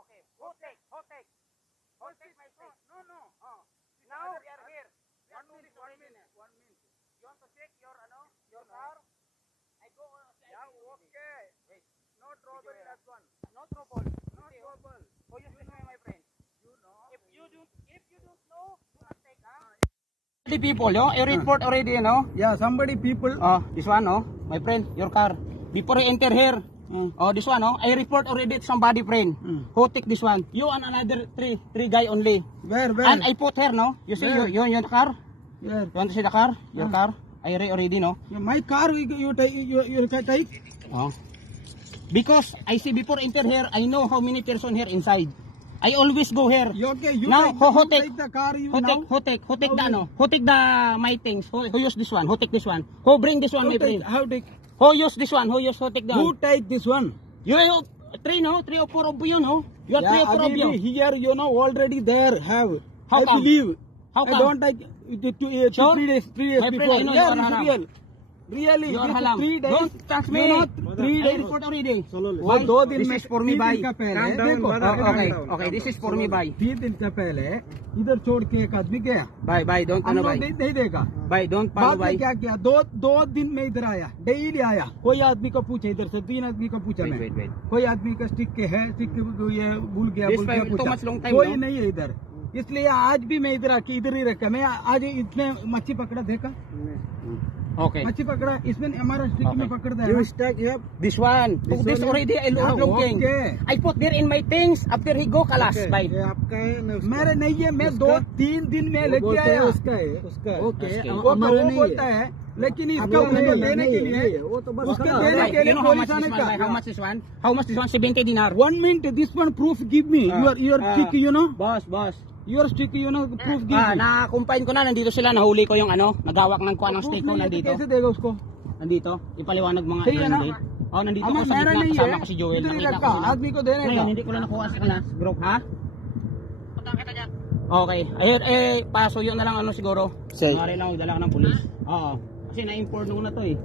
Okay. Who take my place? No. Now we are here. One minute. You want to check your car? I go. Yeah, okay. Wait. No trouble in that one. No trouble. No trouble. Who use this way, my friend? You know. If you don't know, do not take, The people, you report already, Yeah, somebody people. This one, my friend, your car. Before I enter here, this one, I report already to somebody, friend. Who take this one? You and another three guy only. Where? And I put here, You see, your car? Where? You want to see the car? Your car? I already, My car, you take. Because I see before enter here, I know how many person here inside. I always go here. Okay, you now, who take the car. Who take the my things? Who use this one? Who take this one? Who bring this one, my friend? How take? Who use this one? Who take the Who take this one? You three or four of you, You are three or four of you. Here, already there have. How come? Believe. How come? I don't take it Sure? 3 days My before. friend, I know you are It's haram. real. Really, You are this haram. 3 days. Don't touch me. 3 I days. report already. वो 2 दिन This में is for me, bye. देखो, Okay, this is for me, bye. 3 दिन से पहले इधर छोड़ के एक आदमी गया. Bye, don't हम follow, लोग bye. नहीं देगा. Bye, don't follow, बाद में bye. क्या किया? दो दिन में इधर आया. डेली आया. कोई आदमी को पूछे इधर से 3 आदमी को पूछा मैं. Wait. कोई आदमी का स्टिक के है, स्टिक ये भूल गया This five too पूछा. much long time, कोई no? नहीं है इधर. इसलिए आज भी मैं इधर आके इधर ही रखा. मैं आज इतने मच्छी पकड़ा देखा. Okay. मच्छी पकड़ा इसमें हमारा स्टिक में पकड़ता है. This one. This already I looking. Okay. I put there in my things. After he go kalas. Bye. मेरे नहीं है. मैं 2-3 दिन में लेके आया. उसका ओके. वो बोलता है लेकिन इसका देने के लिए उसके देने के लिए पुलिस आने का. How much this one? How much this one? 70 dinar. 1 minute. This one proof give me. Your stick, Boss. Your stick, proof give me. Na-combine ko na, nandito sila, nahuli ko yung nagawak ng kuha ng stick ko, nandito. कैसे देगा उसको? Nandito, ipaliwanag mga Sa'yo na? nandito Ama ko sa meron gitna, नहीं kasama है. ko si Joel. इधर ही Nakita रखा. ko sila. आदमी को देने का. Ngayon, hindi ko lang nakuha sa kalas, group, ha? Okay, ayun, pasuyo na lang siguro. Mari lang, dala ka ng pulis. Oo, kasi na-import nung na to eh.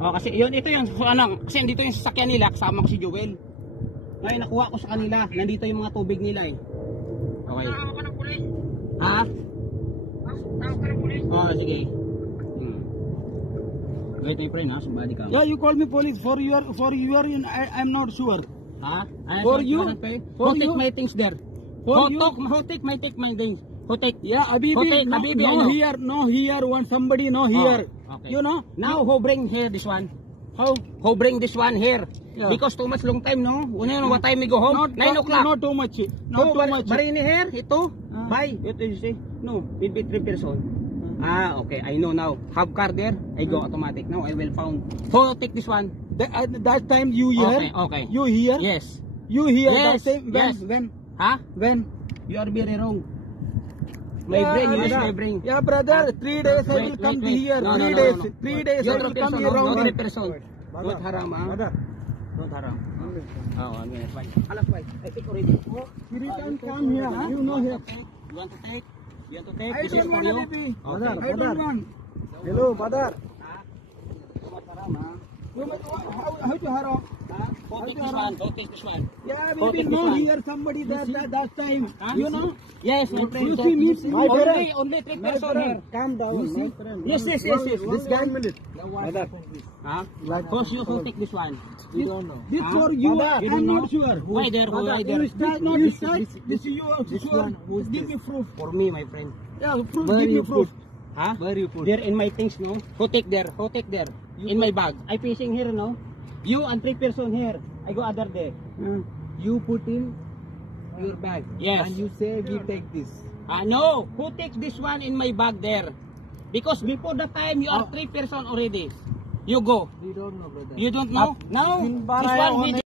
Kasi ito yung, kasi dito yung sasakyan nila, kasama ko si Joel. Ngayon, nakuha ko sa kanila, nandito yung mga tubig nila eh. Okay. Nakakawa ka ng pulis? Ha? Nakakawa ka ng pulis? Sige. Wait, my friend, somebody come. Yeah, you call me police for your I'm not sure. Ha? For you? Who take my things there? Who take my things? Who take? Yeah, Habibi, no here, want somebody, no here. Okay. You know? Now, who bring here this one? How? Who bring this one here? Yeah. Because too much long time, no? What time we go home? 9 o'clock. Not too much. Not too much. Marini here, ito. Bye. Ito you see? No, will be 3 person. Okay, I know now. Have car there, I go automatic. Now I will found. Who take this one? That time you here? Okay. You here? Yes. You here? Yes. That time? Yes. When? Ha? When? You are very wrong. My brain, use my brain. Yeah, brother, 3 days I will come here. No, 3 no, days. no, no. 3 days I will come here No, around. 3 person. Don't haram, ha? Don't haram. Oh, 1 minute. Bye. Alas, bye. I take already. You can come here. You know here. You want to take? You want to take? I This is don't for want, you. baby. Okay. I don't want. Hello, mother. Don't haram, ha? How to haram? Who take this one? Who take this one? Yeah, Who baby, take this no one? here somebody there that time. You know? Yes, my friend. You see me? Only 3 person here. Calm down. You see? Yes. This guy. Mother. Huh? Who's you who take this one? We don't know. This for you, You I'm don't know? not sure. Why there? Why there? This not this side. This you are sure. Give me proof. For me, my friend. Yeah, proof. Where Give me you proof. Huh? Where you put? There in my things, no? Who take there? Who take there? In my bag. I fishing here, no? You and 3 person here. I go other day. You put in your bag. Yes. And you say we take this. No. Who takes this one in my bag there? Because before the time you are 3 person already. You go. We don't know, brother. You don't know? No. This one we